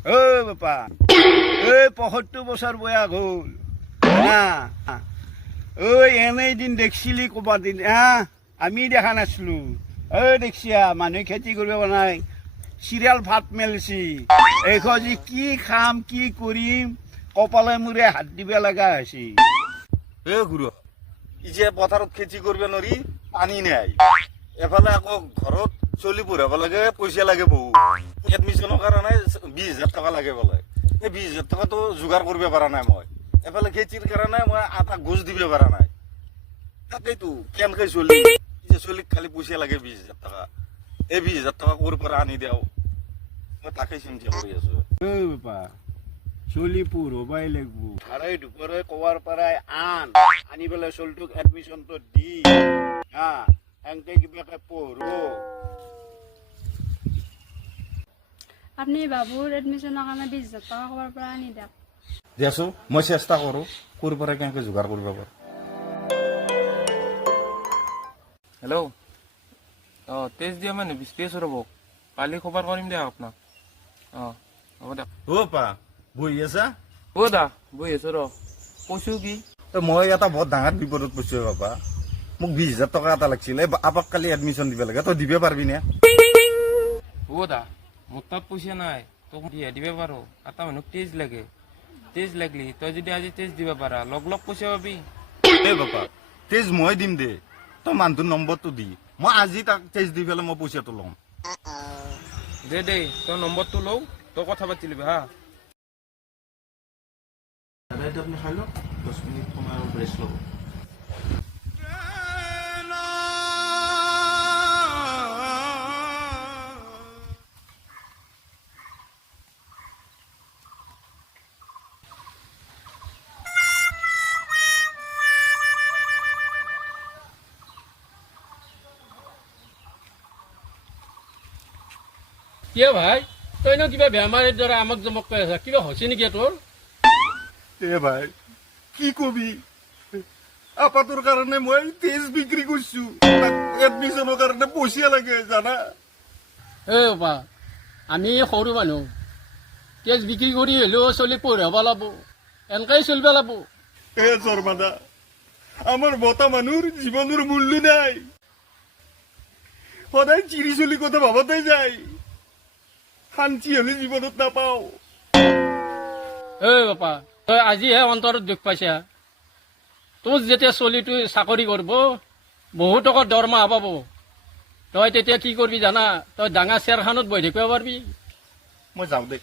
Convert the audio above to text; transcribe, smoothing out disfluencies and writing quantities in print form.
ও বাপা ৭৫ বছর বয়া হল না ওই এনেই দিন দেখছিলি ক'বাত দিন আমি দেখা নাছিলো দেখছিয়া মানুহে খেতি কৰিব পৰা নাই চিৰিয়েল ভাত মেলছি এইখন যি কি খাম কি কৰিম কপালে মূৰে হাত দিব লগা হৈছে গুৰু ই যে পথাৰত খেতি কৰিব নোৱাৰি পানী নাই এফালে আকৌ ঘৰত চলি পঢ়াব লাগে পইচা লাগে বহু এডমিশ্যনৰ কাৰণে ২০,০০০ টকা লাগে বোলে এই ২০,০০০ টকাটো যোগাৰ কৰিব পৰা নাই মই এফালে খেতিৰ কাৰণে মই এটা গোজ দিব পৰা নাই তাকেইতো কেনেকৈ চলিক খালি পইচা লাগে ২০,০০০ টকা এই ২০,০০০ টকা ক'ৰ পৰা আনি দিওঁ মই তাকেই চিন্তা কৰি আছো বাপা চলি পঢ়বাই লাগিব ধাৰাই দুপৰে কোৱাৰ পৰাই আনি পেলাই চলিটোক এডমিশ্যনটো দি সেনেকে কিবাকে পঢ়ো আপনি বাবুৰ এডমিশ্যনৰ কাৰণে ২০,০০০ টকা ক'ৰবাৰ পৰা আনি দিয়ক দিয়াছো মই চেষ্টা কৰোঁ ক'ৰ পৰা কেনেকৈ যোগাৰ কৰিব পাৰোঁ হেল্ল' তেজ দিয়া মানে ২০ তেজ ৰ'ব কালি খবৰ কৰিম দিয়ক আপোনাক হ'ব দিয়ক পা বহি আছা দা বহি আছো ৰ কৈছো কি মই এটা বৰ ডাঙৰ বিপদত পৰিছো বাবা মোক ২০,০০০ টকা এটা লাগিছিল আপাক কালি এডমিশ্যন দিব লাগে তই দিব পাৰিবি নে দা মোৰ তাত পইচা নাই তোক দিব পাৰো এটা মানুহক তেজ লাগে তেজ লাগলি তই যদি আজি তেজ দিব পাৰা লগ পইচা পাবি বাবা তেজ মই দিম দে তই মানুহটোৰ নম্বৰটো দি মই আজি তাক তেজ দি পেলাই মই পইচাটো ল'ম দে তই নম্বৰটো লওঁ তই কথা পাতি লবি হা আপুনি খাই লওক 10 মিনিট সময় ৰেষ্ট ল'ব কিয় ভাই তই নো কিবা বেমাৰীৰ দৰে আমাক জমক কৈ আছা কিবা হৈছে নেকি তোৰ ভাই কি কবি আপাটোৰ কাৰণে মই তেজ বিক্ৰী কৰিছো এডমিশ্যনৰ কাৰণে পইচা লাগে জানা বাবা আমি সৰু মানুহ তেজ বিক্ৰী কৰি হ'লেও চলি পঢ়াব লাগিব এনেকৈ চলিব লাগিব শৰ্মাদা আমাৰ মতা মানুহৰ জীৱনৰ মূল্য নাই সদায় চিৰি চলি কথা ভাবতে যায় শান্তি হলে জীৱনত নাপাও বাপা তই আজিহে অন্তৰত দুখ পাইছা তোৰ যেতিয়া চলিটো চাকৰি কৰিব বহুত টকা দৰমহা পাব তই তেতিয়া কি কৰিবি জানা তই ডাঙৰ চেৰখানত বহি থাকিব পাৰিবি মই যাওঁ দে